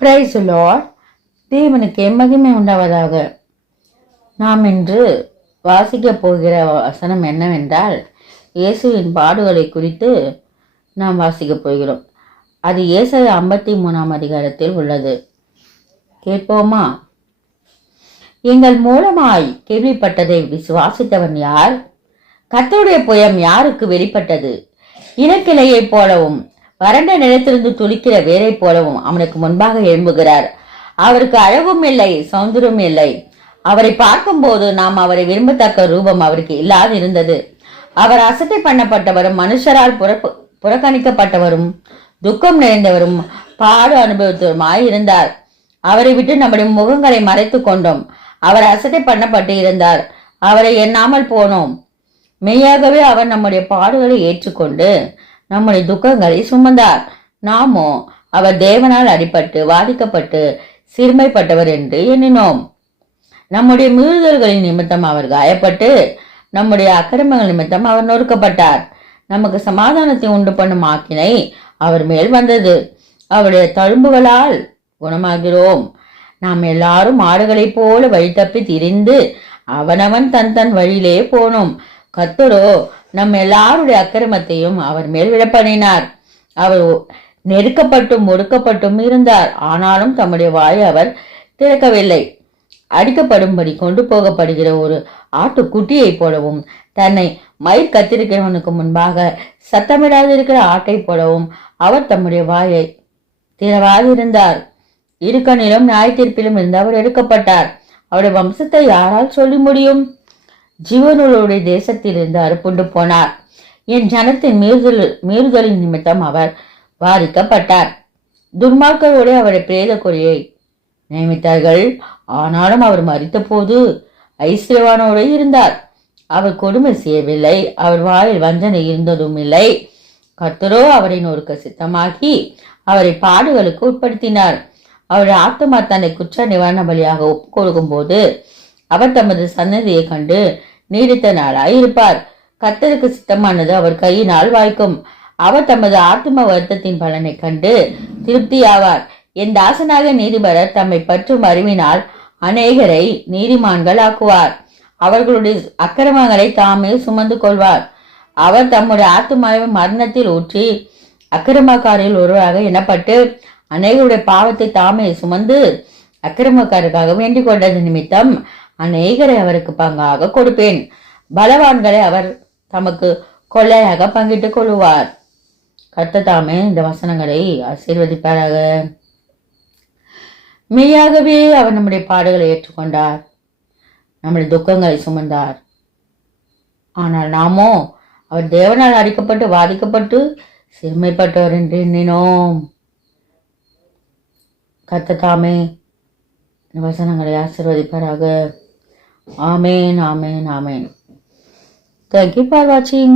Price Lord. தேவனுக்கு மகிமை உண்டாவதாக. நாம் இன்று வாசிக்கப் போகிற வசனம் என்னவென்றால், இயேசுவின் பாடுகளை குறித்து நாம் வாசிக்கப் போகிறோம். அது ஏசாயா 53 அதிகாரத்தில் உள்ளது. கேட்போமா? எங்கள் மூலமாய் கேள்விப்பட்டதை விசுவாசித்தவன் யார்? கர்த்தருடைய புயம் யாருக்கு வெளிப்பட்டது? இனக்கிளையைப் போலவும் வறண்ட நிலத்திலிருந்து துளிக்கிற வேரை போலவும் அவனுக்கு முன்பாக எழும்புகிறார். அவருக்கு அழகும் இல்லை, சௌந்தரும் இல்லை. அவரை பார்க்கும்போது நாம் அவரை விரும்பத்தக்க ரூபம் அவருக்கு இல்லாது இருந்தது. அவர் அசட்டை பண்ணப்பட்டவரும் மனுஷரால் புறக்கணிக்கப்பட்டவரும் துக்கம் நிறைந்தவரும் பாடு அனுபவித்தவருமாய் இருந்தார். அவரை விட்டு நம்முடைய முகங்களை மறைத்து கொண்டோம். அவர் அசட்டை பண்ணப்பட்டு இருந்தார், அவரை எண்ணாமல் போனோம். மெய்யாகவே அவர் நம்முடைய பாடுகளை ஏற்றுக்கொண்டு நம்முடைய துக்கங்களை சுமந்தார். நாமோ அவர் தேவனால் அடிபட்டு வாதிக்கப்பட்டு சிறுமைப்பட்டவர் என்று எண்ணினோம். நம்முடைய மீறுதல்களின் நிமித்தம் அவர் காயப்பட்டு நம்முடைய அக்கிரமங்கள் நிமித்தம் அவர் நொறுக்கப்பட்டார். நமக்கு சமாதானத்தை உண்டு பண்ணும் ஆக்கினை அவர் மேல் வந்தது. அவருடைய தழும்புகளால் குணமாகிறோம். நாம் எல்லாரும் ஆடுகளைப் போல வழி தப்பி திரிந்து அவனவன் தன் தன் வழியிலே போனோம். கர்த்தரோ நம் எல்லாருடைய அக்கிரமத்தையும் அவர் மேல் விழப்பண்ணினார். அவர் நெருக்கப்பட்டும் ஒடுக்கப்பட்டும் இருந்தார், ஆனாலும் தம்முடைய வாயை அவர் திறக்கவில்லை. அடிக்கப்படும்படி கொண்டு போகப்படுகிற ஒரு ஆட்டுக்குட்டியை போலவும் தன்னை மயிர் கத்திருக்கிறவனுக்கு முன்பாக சத்தமிடாதிருக்கிற ஆட்டை போலவும் அவர் தம்முடைய வாயை திறவாதிருந்தார். இருக்கனிலும் நியாய தீர்ப்பிலும் இருந்து அவர் எடுக்கப்பட்டார். அவருடைய வம்சத்தை யாரால் சொல்லி முடியும்? ஜீவனுடைய தேசத்திலிருந்து அறுப்புண்டு போனார். என் ஜனத்தின் மீறுதலின் நிமித்தம் அவர் வாதிக்கப்பட்டார். துன்மார்க்கரோடு அவருடைய பிரேத கொலையை நியமித்தார்கள், ஆனாலும் அவர் மரித்த போது ஐஸ்வர்யவானோடு இருந்தார். அவர் கொடுமை செய்யவில்லை, அவர் வாயில் வஞ்சனை இருந்ததும் இல்லை. கர்த்தரோ அவரை நொறுக்க சித்தமாக்கி அவரை பாடுகளுக்கு உட்படுத்தினார். அவருடைய ஆத்மா தன்னை குற்ற நிவாரண பலியாக ஒப்புக் கொடுக்கும் போது அவர் தமது சன்னதியை கண்டு நீடித்த நாளாய் இருப்பார். கர்த்தருக்கு சித்தமானது அவர் கையினால் வாய்க்கும். அவர் தமது ஆத்ம வருத்தத்தின் பலனை கண்டு திருப்தியாவார். என் தாசனாக நீதிபரர் தம்மை பற்றும் அறிவினால் அநேகரை நீதிமான்கள் ஆக்குவார். அவர்களுடைய அக்கிரமங்களை தாமே சுமந்து கொள்வார். அவர் தம்முடைய ஆத்மாவை மரணத்தில் ஊற்றி அக்கிரமக்காரில் ஒருவராக எண்ணப்பட்டு அநேகருடைய பாவத்தை தாமே சுமந்து அக்கிரமக்காரருக்காக வேண்டிக் கொண்டது நிமித்தம் அநேகரை அவருக்கு பங்காக கொடுப்பேன். பலவான்களை அவர் தமக்கு கொள்ளையாக பங்கிட்டுக் கொள்வார். கர்த்தர் தாமே இந்த வசனங்களை ஆசீர்வதிப்பாராக. மெய்யாகவே அவர் நம்முடைய பாடுகளை ஏற்றுக்கொண்டார், நம்முடைய துக்கங்களை சுமந்தார். ஆனால் நாமோ அவர் தேவனால் அடிக்கப்பட்டு வாதிக்கப்பட்டு சிறுமைப்பட்டவர் என்று எண்ணினோம். கர்த்தர் தாமே இந்த வசனங்களை ஆசீர்வதிப்பாராக. ஆமேன், ஆமேன், ஆமேன். Thank you for watching.